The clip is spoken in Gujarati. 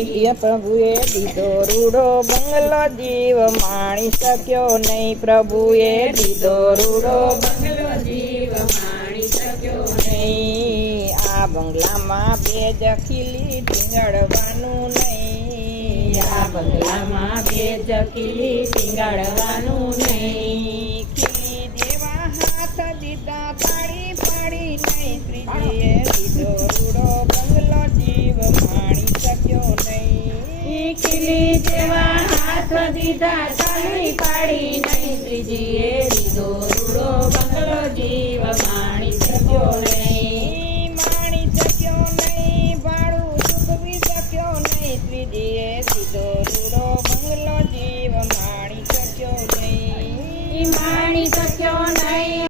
નહીં પ્રભુએ દીધો રૂડો બંગલો જીવ માણી શક્યો નહીં પ્રભુએ દીધો રૂડો બંગલો જીવ માણી શક્યો નહીં આ બંગલામાં ભેજ ખીલી ટીંગળવાનું નહીં આ બંગલામાં ભેજ ખીલી ટીંગાડવાનું નહીં ખીલી જેવા હાથ દીધા પાડી પાડી નહીં શ્રીજીએ દીધો રૂડો બંગલો જીવ માણી શક્યો નહીં ખીલી જેવા હાથ દીધા તાળી પાડી નહીં શ્રીજીએ દીધો રૂડો બંગલો